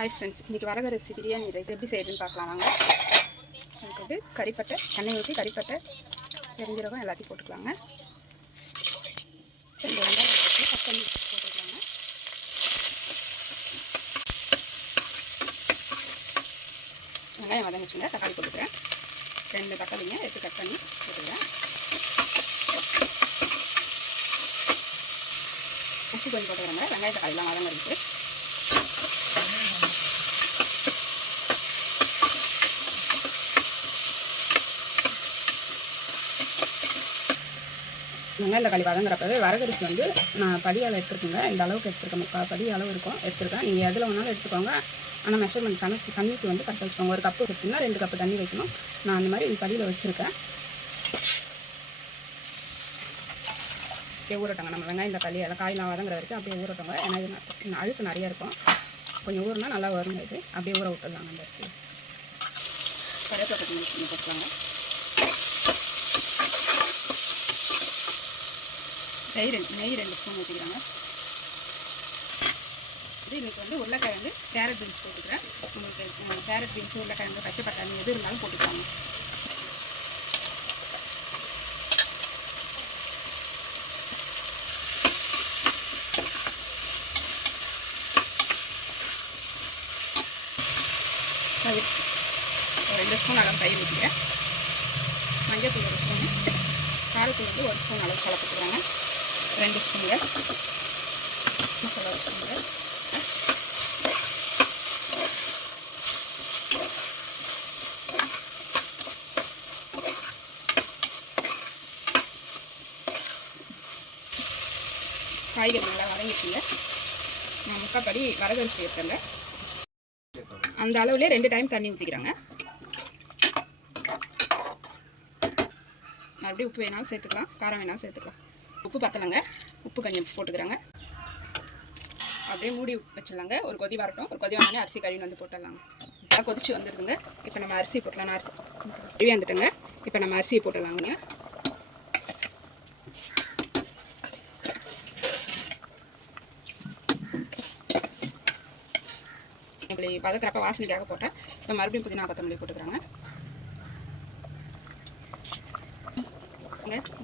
Hi friends, இன்றைக்கி வரகரிசி biryani rice எப்படி செய்யுதுன்னு பார்க்கலாம் வாங்க. அதுக்கு வந்து கறிப்பட்டை, எண்ணெய் ஊற்றி கறிப்பட்டை, பெருஞ்சீரகம் எல்லாத்தையும் போட்டுக்கலாங்க. 2 வெங்காயம் போட்டு கட் பண்ணி போட்டுக்கலாங்க. வெங்காயம் வதங்கிச்சுங்க, தக்காளி போட்டுக்கிறேன். 2 தக்காளிங்க எடுத்து கட் பண்ணி போட்டுக்கிறேன். உப்பு கொஞ்சம் போட்டுக்கிறேங்க. வெங்காய தக்காளிலாம் வதங்கிறதுக்கு வெங்காய தக்காளி வதங்குறப்பவே வரகரிசி வந்து நான் படியால் எடுத்துருக்கேங்க. இந்த அளவுக்கு எடுத்துருக்கேன், 3/4 படி அளவு இருக்கும் எடுத்துருக்கேன். நீங்கள் எதில் வேணாலும் எடுத்துக்கோங்க. ஆனால் மெஷர்மெண்ட் தண்ணிக்கு வந்து கரெக்டாக வச்சுக்கோங்க. 1 கப்பு வச்சுருந்தா 2 கப்பு தண்ணி வைக்கணும். நான் அந்த மாதிரி இந்த படியில் வச்சுருக்கேன். அப்படியே ஊறட்டோங்க. நம்ம வெங்காயம் தக்காளி அதை காயெலாம் வதங்குற வரைக்கும் அப்படியே ஊறட்டோங்க. ஏன்னா இது அழுக்கு நிறையா இருக்கும். கொஞ்சம் ஊறுனா நல்லா வருங்க. இது அப்படியே ஊற விட்டுடலாங்க. அந்த அரிசி கருவேப்பிலை கொத்தமல்லி போட்டுக்கலாங்க. நெய் 2 ஸ்பூன் ஊற்றிக்கிறாங்க. இது இன்றைக்கி வந்து உருளைக்கிழங்கு கேரட் பீன்ஸ் போட்டுக்கிறேன். உங்களுக்கு கேரட் பீன்ஸ் உருளைக்கிழங்கு பச்சை பட்டாணி எது இருந்தாலும் போட்டுக்கலாங்க. அது 2 ஸ்பூன் அளவு தயிர் ஊற்றிக்கிறேன். மஞ்சள் தூள் 1 ஸ்பூனு, காரத்தூள் வந்து 1 ஸ்பூன் அளவு கலந்துக்கிறாங்க. 2 ஸ்பூனுங்க மசாலா 1 ஸ்பூனுங்க. காய்கறி நல்லா வதங்கிச்சுங்க. நான் 3/4 படி வரகரிசி எடுத்தேங்க. அந்த அளவுலேயே 2 டைம் தண்ணி ஊற்றிக்கிறாங்க. மறுபடியும் உப்பு வேணாலும் சேர்த்துக்கலாம், காரம் வேணாலும் சேர்த்துக்கலாம். உப்பு பத்தலைங்க, உப்பு கொஞ்சம் போட்டுக்கிறாங்க. அப்படியே மூடி வச்சிடலாங்க. ஒரு கொதி வரட்டும். ஒரு கொதி வந்தோடனே அரிசி கழுவி வந்து போட்டுடலாங்க. நல்லா கொதிச்சு வந்துடுதுங்க. இப்போ நம்ம அரிசி போட்டலாம். அரிசி கழுவி வந்துட்டுங்க. இப்போ நம்ம அரிசியை போட்டுடலாங்க. இப்படி வதக்கிறப்ப வாசனைக்காக போட்டேன். இப்போ மறுபடியும் புதினா கொத்தமல்லி போட்டுக்கிறாங்க.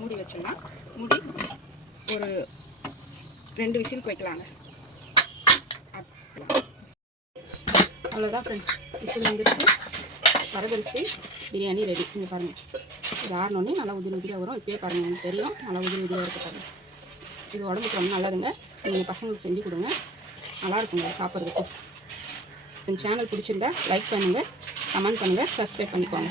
மூடி வச்சிடலாம். மூடி ஒரு 2 விசிலுக்கு வைக்கலாங்க. அவ்வளோதான் ஃப்ரெண்ட்ஸ், விசில் வந்துட்டு வரகரிசி பிரியாணி ரெடி. இங்கே பாருங்கள், இது ஆறினோடனே நல்லா உதிரி உதிரியாக வரும். இப்போயே பாருங்கள், எனக்கு தெரியும் நல்லா உதிரி உதிரியாக இருக்க பாருங்கள். இது உடம்புக்கு ரொம்ப நல்லதுங்க. நீங்கள் பசங்களுக்கு செஞ்சு கொடுங்க, நல்லாயிருக்குங்க சாப்பிட்றதுக்கு. என் சேனல் பிடிச்சிருந்தா லைக் பண்ணுங்கள், கமெண்ட் பண்ணுங்கள், சப்ஸ்கிரைப் பண்ணிக்கோங்க.